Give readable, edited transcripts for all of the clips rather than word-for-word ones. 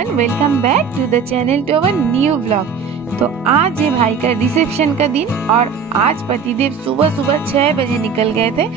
Everyone, welcome back to the channel to our new vlog. तो आज है भाई का रिसेप्शन का दिन और आज पतिदेव सुबह सुबह 6 बजे निकल गए थे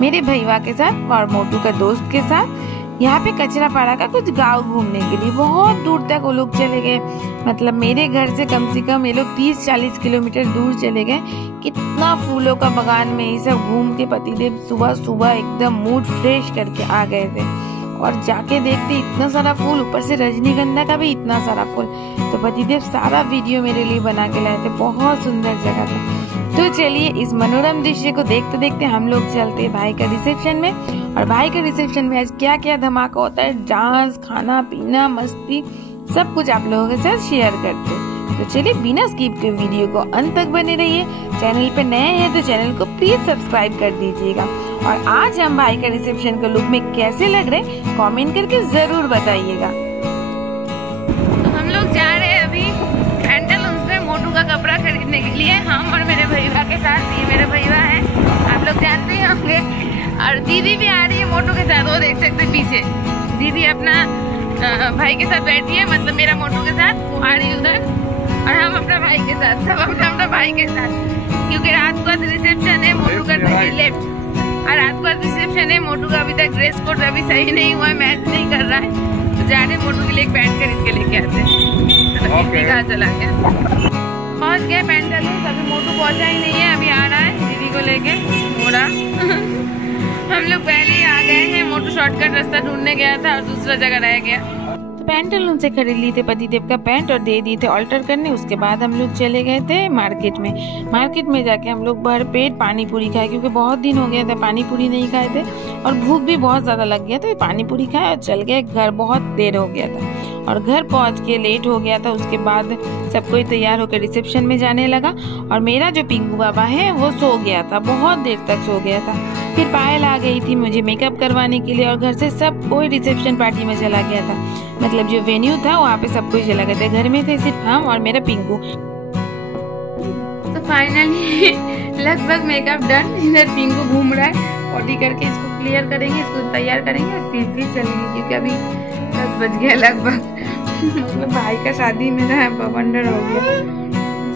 मेरे भैया के साथ और मोटू का दोस्त के साथ यहाँ पे कचरापाड़ा का कुछ गांव घूमने के लिए। बहुत दूर तक वो लोग चले गए, मतलब मेरे घर से कम ये लोग 30-40 किलोमीटर दूर चले गए। कितना फूलों का बगान में ये सब घूम के पतिदेव सुबह सुबह एकदम मूड फ्रेश करके आ गए थे। और जाके देखते इतना सारा फूल, ऊपर से रजनीगंधा का भी इतना सारा फूल। तो पतिदेव सारा वीडियो मेरे लिए बना के लाए थे, बहुत सुंदर जगह था। तो चलिए इस मनोरम दृश्य को देखते देखते हम लोग चलते हैं भाई का रिसेप्शन में। और भाई का रिसेप्शन में आज क्या क्या धमाका होता है, डांस, खाना पीना, मस्ती, सब कुछ आप लोगों के साथ शेयर करते हैं। तो चलिए बिना स्किप के वीडियो को अंत तक बने रहिए। चैनल पे नए हैं तो चैनल को प्लीज सब्सक्राइब कर दीजिएगा। और आज हम भाई का रिसेप्शन का लुक में कैसे लग रहे कमेंट करके जरूर बताइएगा। तो हम लोग जा रहे हैं अभी पैंटालून्स में मोटू का कपड़ा खरीदने के लिए, हम और मेरे भैया के साथ। ये मेरे भैया है, आप लोग जानते ही होंगे। और दीदी भी आ रही है मोटू के साथ, वो देख सकते पीछे दीदी अपना भाई के साथ बैठी है, मतलब मेरा मोटू के साथ वो आ रही उधर, और हम अपना भाई के साथ, सब अपना भाई के साथ। क्योंकि रात को रिसेप्शन है, मोटू का लेफ्ट और रात को रिसेप्शन है। मोटू का अभी तक ड्रेस कोड अभी सही नहीं हुआ, मैच नहीं कर रहा है, तो जा रहे मोटू के लिए एक पैंट खरीद के लेके आते हैं। कहाँ चला गया, पहुँच गया पैंटालून्स। अभी मोटू पहुँचा ही नहीं है, अभी आ रहा है दीदी को लेके मोड़ा। हम लोग पहले ही आ गए हैं, मोटू शॉर्टकट रास्ता ढूंढने गया था और दूसरा जगह रह गया। तो पैंटालून से खरीद ली थे पतिदेव का पैंट और दे दिए थे ऑल्टर करने। उसके बाद हम लोग चले गए थे मार्केट में। मार्केट में जाके हम लोग भर पेट पानी पूरी खाए, क्योंकि बहुत दिन हो गया था पानी पूरी नहीं खाए थे और भूख भी बहुत ज्यादा लग गया था। पानी पूरी खाए और चल गए घर, बहुत देर हो गया था और घर पहुंच के लेट हो गया था। उसके बाद सब कोई तैयार होकर रिसेप्शन में जाने लगा और मेरा जो पिंकू बाबा है वो सो गया था, बहुत देर तक सो गया था। फिर पायल आ गई थी मुझे मेकअप करवाने के लिए और घर से सब कोई रिसेप्शन पार्टी में चला गया था। मतलब जो वेन्यू था वहाँ पे सब कोई चला गया था, घर में थे सिर्फ हम और मेरा पिंकू। तो फाइनली लगभग मेकअप डन। इधर पिंकू घूम रहा है, पॉटी करके इसको क्लियर करेंगे, इसको तैयार करेंगे और फिर चलेंगे, क्योंकि अभी 10 बज गया लगभग। मतलब भाई का शादी में ना बवंडर हो गया।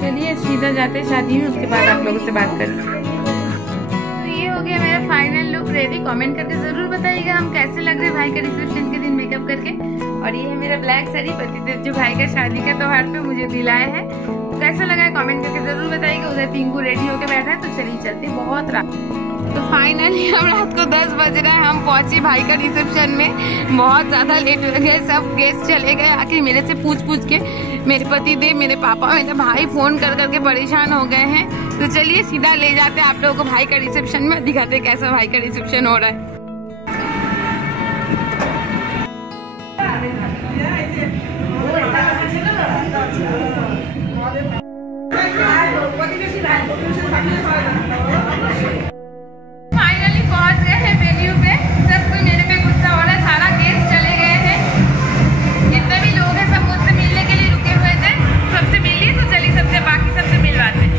चलिए सीधा जाते हैं शादी में, उसके बाद आप लोगों से बात करेंगे। तो ये हो गया मेरा फाइनल लुक रेडी। कमेंट करके जरूर बताइएगा हम कैसे लग रहे भाई का रिसेप्शन के दिन मेकअप करके। और ये है मेरा ब्लैक साड़ी, पतिदेव जो भाई का शादी का त्योहार पे मुझे दिलाया है। तो कैसा लगा है कमेंट करके जरूर बताइएगा। उधर पिंकू रेडी होके बैठा है, तो चलिए चलते बहुत रात। तो फाइनली हम रात को 10 बज रहे हैं, हम पहुंचे भाई का रिसेप्शन में। बहुत ज्यादा लेट हो गए, सब गेस्ट चले गए। आखिर मेरे से पूछ के मेरे पतिदेव, मेरे पापा, मेरे भाई फोन कर करके परेशान हो गए हैं। तो चलिए सीधा ले जाते हैं आप लोगों को भाई का रिसेप्शन में, दिखाते कैसा भाई का रिसेप्शन हो रहा है। फाइनली पहुंच गए हैं वेन्यू पे। सब कोई मेरे पे गुस्सा हो रहा है, सारा गेस्ट चले गए हैं। जितने भी लोग हैं सब मुझसे मिलने के लिए रुके हुए थे, सबसे मिलिए। तो चलिए सबसे बाकी सबसे मिलवाते हैं।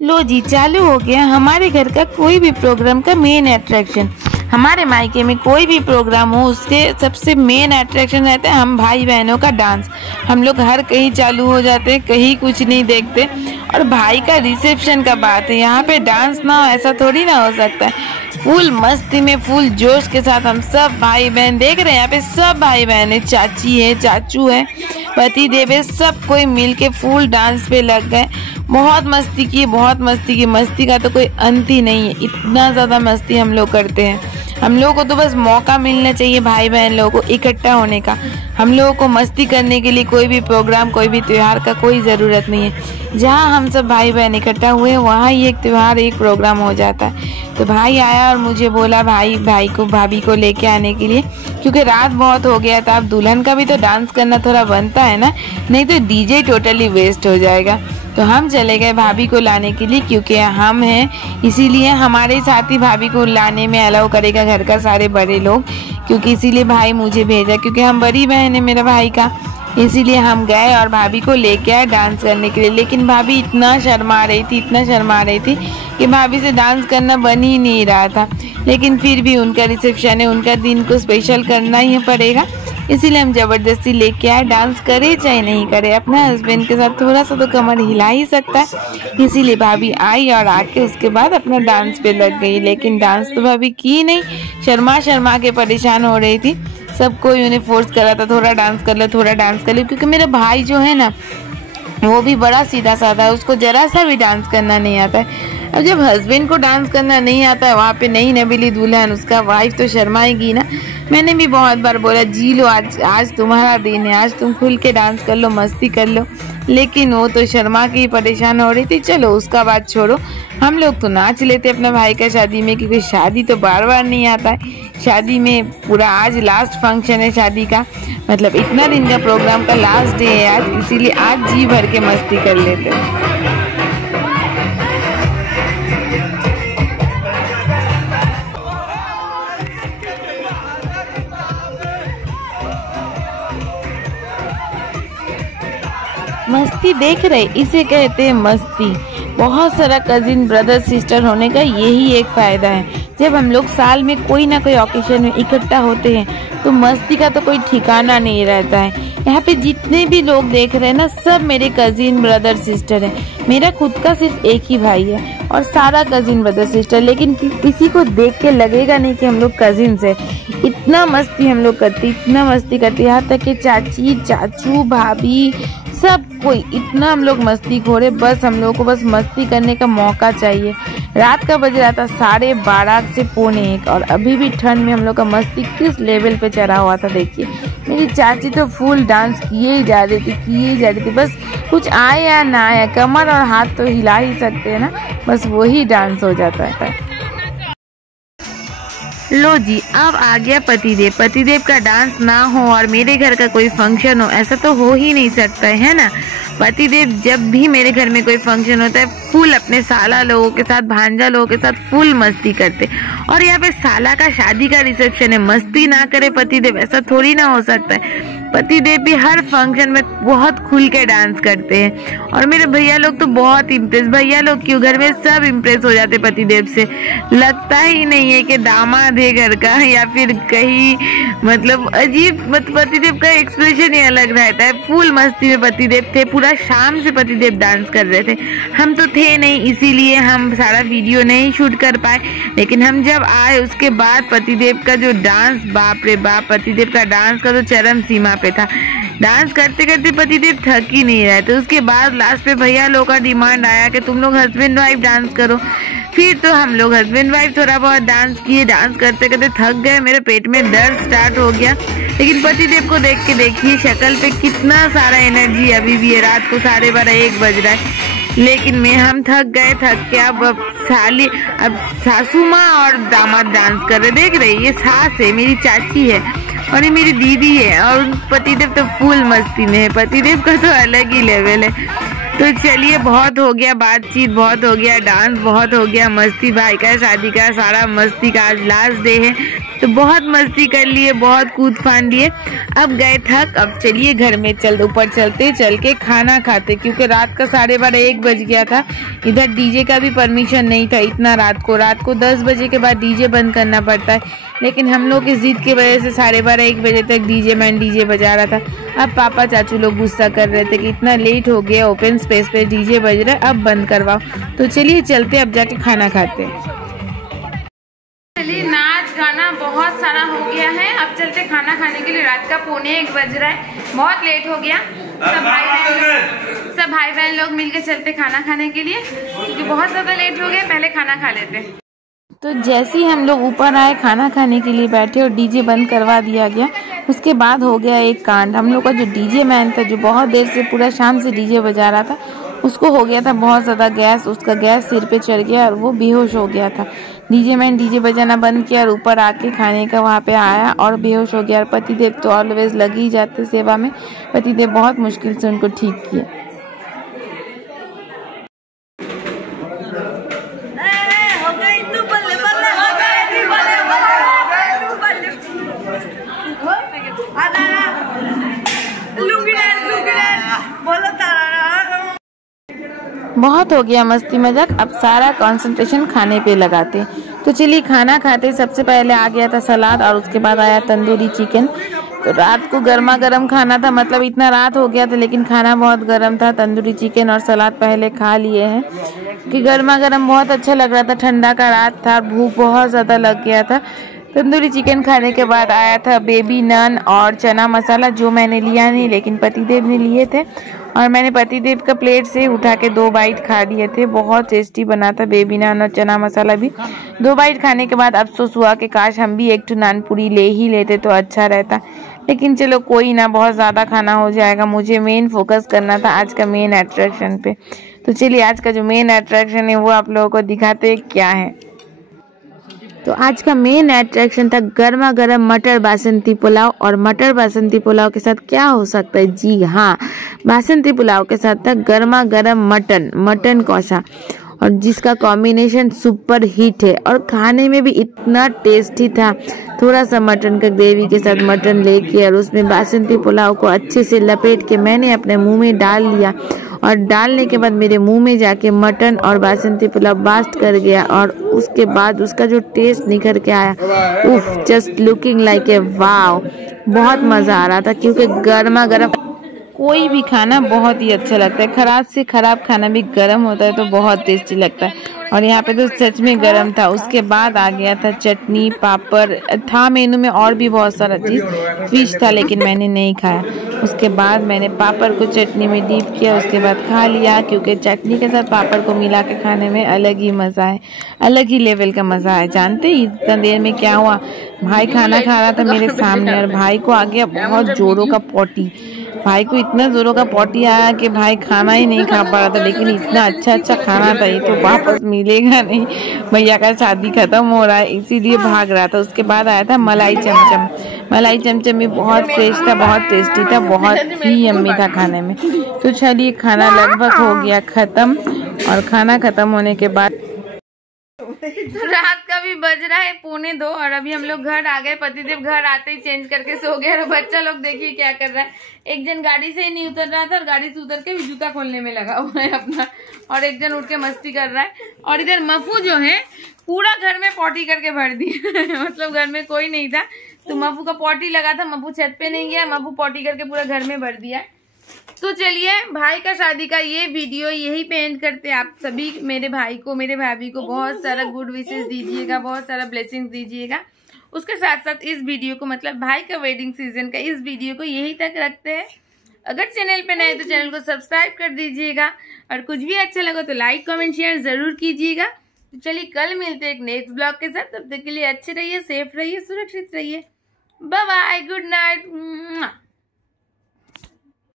लो जी, चालू हो गया हमारे घर का कोई भी प्रोग्राम का मेन अट्रैक्शन। हमारे मायके में कोई भी प्रोग्राम हो उसके सबसे मेन अट्रैक्शन रहता है हम भाई बहनों का डांस। हम लोग हर कहीं चालू हो जाते हैं, कहीं कुछ नहीं देखते। और भाई का रिसेप्शन का बात है, यहाँ पे डांस ना हो ऐसा थोड़ी ना हो सकता है। फुल मस्ती में, फुल जोश के साथ हम सब भाई बहन देख रहे हैं। यहाँ पे सब भाई बहन है, चाची है, चाचू है, पति देव है, सब कोई मिल के फुल डांस पे लग गए। बहुत मस्ती की, बहुत मस्ती की। मस्ती का तो कोई अंत ही नहीं है, इतना ज़्यादा मस्ती हम लोग करते हैं। हम लोगों को तो बस मौका मिलना चाहिए भाई बहन लोगों को इकट्ठा होने का। हम लोगों को मस्ती करने के लिए कोई भी प्रोग्राम, कोई भी त्यौहार का कोई ज़रूरत नहीं है। जहाँ हम सब भाई बहन इकट्ठा हुए वहाँ ही एक त्यौहार, एक प्रोग्राम हो जाता है। तो भाई आया और मुझे बोला भाभी को लेके आने के लिए, क्योंकि रात बहुत हो गया था। अब दुल्हन का भी तो डांस करना थोड़ा बनता है ना, नहीं तो डीजे टोटली वेस्ट हो जाएगा। तो हम चले गए भाभी को लाने के लिए, क्योंकि हम हैं इसीलिए हमारे साथ ही भाभी को लाने में अलाउ करेगा घर का सारे बड़े लोग, क्योंकि इसीलिए भाई मुझे भेजा, क्योंकि हम बड़ी बहन है मेरा भाई का। इसीलिए हम गए और भाभी को लेके आए डांस करने के लिए। लेकिन भाभी इतना शर्मा रही थी कि भाभी से डांस करना बन ही नहीं रहा था। लेकिन फिर भी उनका रिसेप्शन है, उनका दिन को स्पेशल करना ही पड़ेगा, इसीलिए हम ज़बरदस्ती लेके आए। डांस करे चाहे नहीं करे, अपना हस्बैंड के साथ थोड़ा सा तो कमर हिला ही सकता है। इसीलिए भाभी आई और आके उसके बाद अपना डांस पे लग गई। लेकिन डांस तो भाभी की नहीं, शर्मा के परेशान हो रही थी। सबको उन्हें फोर्स करा था, थोड़ा डांस कर ले, क्योंकि मेरा भाई जो है ना वो भी बड़ा सीधा साधा है, उसको जरा सा भी डांस करना नहीं आता है। अब जब हस्बैंड को डांस करना नहीं आता है, वहाँ पे नई नवेली दुल्हन, उसका वाइफ तो शर्माएगी ना। मैंने भी बहुत बार बोला जी लो, आज तुम्हारा दिन है, आज तुम खुल के डांस कर लो, मस्ती कर लो। लेकिन वो तो शर्मा के ही परेशान हो रही थी। चलो उसका बात छोड़ो, हम लोग तो नाच लेते अपने भाई का शादी में, क्योंकि शादी तो बार बार नहीं आता है। शादी में पूरा आज लास्ट फंक्शन है शादी का, मतलब इतना दिन का प्रोग्राम का लास्ट डे है आज, इसीलिए आज जी भर के मस्ती कर लेते हैं। मस्ती देख रहे, इसे कहते हैं मस्ती। बहुत सारा कजिन ब्रदर सिस्टर होने का यही एक फायदा है। जब हम लोग साल में कोई ना कोई ओकेजन में इकट्ठा होते हैं तो मस्ती का तो कोई ठिकाना नहीं रहता है। यहाँ पे जितने भी लोग देख रहे हैं ना, सब मेरे कजिन ब्रदर सिस्टर हैं। मेरा खुद का सिर्फ एक ही भाई है और सारा कजिन ब्रदर सिस्टर, लेकिन किसी को देख के लगेगा नहीं कि हम लोग कजिन्स है। इतना मस्ती हम लोग करते, इतना मस्ती करते, यहाँ तक कि चाची, चाचू, भाभी, सब कोई इतना हम लोग मस्ती खोरे। बस हम लोग को बस मस्ती करने का मौका चाहिए। रात का बज रहा था 12:30 से 1:45 और अभी भी ठंड में हम लोग का मस्ती किस लेवल पे चढ़ा हुआ था देखिए। मेरी चाची तो फुल डांस किए ही जा रही थी। बस कुछ आए या ना आए, कमर और हाथ तो हिला ही सकते हैं ना, बस वही डांस हो जाता है। लो जी, अब आ गया पतिदेव। पतिदेव का डांस ना हो और मेरे घर का कोई फंक्शन हो, ऐसा तो हो ही नहीं सकता है ना। पतिदेव जब भी मेरे घर में कोई फंक्शन होता है, फुल अपने साला लोगों के साथ, भांजा लोगों के साथ फुल मस्ती करते। और यहाँ पे साला का शादी का रिसेप्शन है, मस्ती ना करे पतिदेव, ऐसा थोड़ी ना हो सकता है। पतिदेव भी हर फंक्शन में बहुत खुल के डांस करते हैं। और मेरे भैया लोग तो बहुत इम्प्रेस, भैया लोग क्यों, घर में सब इम्प्रेस हो जाते पतिदेव से। लगता ही नहीं है कि दामाद है घर का या फिर कहीं, मतलब अजीब, पतिदेव का एक्सप्रेशन ही अलग रहता है। फुल मस्ती में पतिदेव थे, पूरा शाम से पतिदेव डांस कर रहे थे। हम तो थे नहीं, इसीलिए हम सारा वीडियो नहीं शूट कर पाए। लेकिन हम जब आए उसके बाद पतिदेव का जो डांस, बाप रे बाप, पतिदेव का डांस का तो चरम सीमा पे था। डांस करते करते पतिदेव थक ही नहीं रहे थे। उसके बाद लास्ट पे भैया लोगों का डिमांड आया कि तुम लोग हस्बैंड वाइफ डांस करो। फिर तो हम लोग हस्बैंड वाइफ थोड़ा बहुत डांस किए। डांस करते करते थक गए, मेरे पेट में दर्द स्टार्ट हो गया। लेकिन पतिदेव को देख के देखिए शक्ल पे कितना सारा एनर्जी अभी भी है। रात को 12:30-1 बज रहा है, लेकिन हम थक गए। थक के अब सासू माँ और दामाद डांस कर रहे। देख रहे, ये सास है, मेरी चाची है और ये मेरी दीदी है, और पतिदेव तो फुल मस्ती में है। पतिदेव का तो अलग ही लेवल है। तो चलिए, बहुत हो गया बातचीत, बहुत हो गया डांस, बहुत हो गया मस्ती। भाई का शादी का सारा मस्ती का आज लास्ट डे है, तो बहुत मस्ती कर लिए, बहुत कूद फान लिए। अब गए थक, अब चलिए घर में ऊपर चल के खाना खाते, क्योंकि रात का 12:30-1 बज गया था। इधर डीजे का भी परमिशन नहीं था इतना रात को 10 बजे के बाद डीजे बंद करना पड़ता है। लेकिन हम लोग की जिद की वजह से 12:30-1 बजे तक डीजे बजा रहा था। अब पापा चाचू लोग गुस्सा कर रहे थे कि इतना लेट हो गया, ओपन स्पेस पे डीजे बज रहा है, अब बंद करवाओ। तो चलिए चलते, अब जाके खाना खाते हैं। चलिए, नाच गाना बहुत सारा हो गया है, अब चलते खाना खाने के लिए। रात का 1:45 बज रहा है, बहुत लेट हो गया। सब भाई बहन लोग मिलके चलते खाना खाने के लिए, क्योंकि बहुत ज्यादा लेट हो गया। पहले खाना खा लेते। तो जैसे ही हम लोग ऊपर आए खाना खाने के लिए बैठे और डीजे बंद करवा दिया गया। उसके बाद हो गया एक कांड। हम लोग का जो डीजे मैन था, जो बहुत देर से पूरा शाम से डीजे बजा रहा था, उसको हो गया था बहुत ज़्यादा गैस। उसका गैस सिर पे चढ़ गया और वो बेहोश हो गया था। डीजे मैन डीजे बजाना बंद किया और ऊपर आके खाने का वहाँ पे आया और बेहोश हो गया। और पतिदेव तो ऑलवेज लग ही जाते सेवा में। पतिदेव बहुत मुश्किल से उनको ठीक किया। बहुत हो गया मस्ती मजाक, अब सारा कंसंट्रेशन खाने पे लगाते। तो चलिए खाना खाते। सबसे पहले आ गया था सलाद और उसके बाद आया तंदूरी चिकन। तो रात को गर्मा गर्म खाना था, मतलब इतना रात हो गया था लेकिन खाना बहुत गर्म था। तंदूरी चिकन और सलाद पहले खा लिए हैं कि गर्मा गर्म बहुत अच्छा लग रहा था। ठंडा का रात था, भूख बहुत ज़्यादा लग गया था। तंदूरी चिकन खाने के बाद आया था बेबी नान और चना मसाला, जो मैंने लिया नहीं लेकिन पतिदेव ने लिए थे। और मैंने पतिदेव का प्लेट से उठा के 2 बाइट खा लिए थे। बहुत टेस्टी बना था बेबी नान और चना मसाला भी। 2 बाइट खाने के बाद अफसोस हुआ कि काश हम भी 1 नान पूरी ले ही लेते तो अच्छा रहता। लेकिन चलो कोई ना, बहुत ज़्यादा खाना हो जाएगा। मुझे मेन फोकस करना था आज का मेन अट्रैक्शन पे। तो चलिए आज का जो मेन अट्रैक्शन है वो आप लोगों को दिखाते क्या है। तो आज का मेन अट्रैक्शन था गर्मा गर्म मटर बासंती पुलाव। और मटर बासंती पुलाव के साथ क्या हो सकता है? जी हाँ, बासंती पुलाव के साथ था गर्मा गर्म मटन कौसा, और जिसका कॉम्बिनेशन सुपर हिट है और खाने में भी इतना टेस्टी था। थोड़ा सा मटन का ग्रेवी के साथ मटन लेके और उसमें बासंती पुलाव को अच्छे से लपेट के मैंने अपने मुंह में डाल लिया। और डालने के बाद मेरे मुंह में जाके मटन और बासंती पुलाव बास्ट कर गया। और उसके बाद उसका जो टेस्ट निखर के आया, उफ, जस्ट लुकिंग लाइक ए वाव। बहुत मजा आ रहा था क्योंकि गर्मा गर्म कोई भी खाना बहुत ही अच्छा लगता है। खराब से खराब खाना भी गर्म होता है तो बहुत टेस्टी लगता है। और यहाँ पे तो सच में गर्म था। उसके बाद आ गया था चटनी, पापड़ था मेनू में, और भी बहुत सारा चीज़। फिश था लेकिन मैंने नहीं खाया। उसके बाद मैंने पापड़ को चटनी में डीप किया, उसके बाद खा लिया। क्योंकि चटनी के साथ पापड़ को मिला के खाने में अलग ही मज़ा है, अलग ही लेवल का मज़ा है। जानते ही इतना देर में क्या हुआ, भाई खाना खा रहा था मेरे सामने और भाई को आ गया बहुत जोरों का पोटी। भाई को इतना जोरों का पोटी आया कि भाई खाना ही नहीं खा पा रहा था। लेकिन इतना अच्छा खाना था, ये तो वापस मिलेगा नहीं। भैया का शादी खत्म हो रहा है इसीलिए भाग रहा था। उसके बाद आया था मलाई चमचम। मलाई चमचम भी बहुत फ्रेश था, बहुत टेस्टी था, बहुत ही यम्मी था खाने में। तो चलिए खाना लगभग हो गया खत्म। और खाना खत्म होने के बाद तो रात का भी बज रहा है 1:45 और अभी हम लोग घर आ गए। पतिदेव घर आते ही चेंज करके सो गए। और बच्चा लोग देखिए क्या कर रहा है। एक जन गाड़ी से ही नहीं उतर रहा था और गाड़ी से उतर के भी जूता खोलने में लगा हुआ है अपना। और एक जन उठ के मस्ती कर रहा है। और इधर मफू जो है पूरा घर में पॉटी करके भर दिया मतलब घर में कोई नहीं था तो मफू का पॉटी लगा था। मफू छत पे नहीं गया, मफू पॉटी करके पूरा घर में भर दिया। तो चलिए भाई का शादी का ये वीडियो यही पे एंड करते हैं। आप सभी मेरे भाई को, मेरे भाभी को बहुत सारा गुड विशेस दीजिएगा, बहुत सारा ब्लेसिंग्स दीजिएगा। उसके साथ साथ इस वीडियो को, मतलब भाई का वेडिंग सीजन का इस वीडियो को यही तक रखते हैं। अगर चैनल पे नए तो चैनल को सब्सक्राइब कर दीजिएगा। और कुछ भी अच्छा लगा तो लाइक कमेंट शेयर जरूर कीजिएगा। तो चलिए कल मिलते हैं एक नेक्स्ट ब्लॉग के साथ। तब तक के लिए अच्छे रहिए, सेफ रहिए, सुरक्षित रहिए। Bye bye, good night.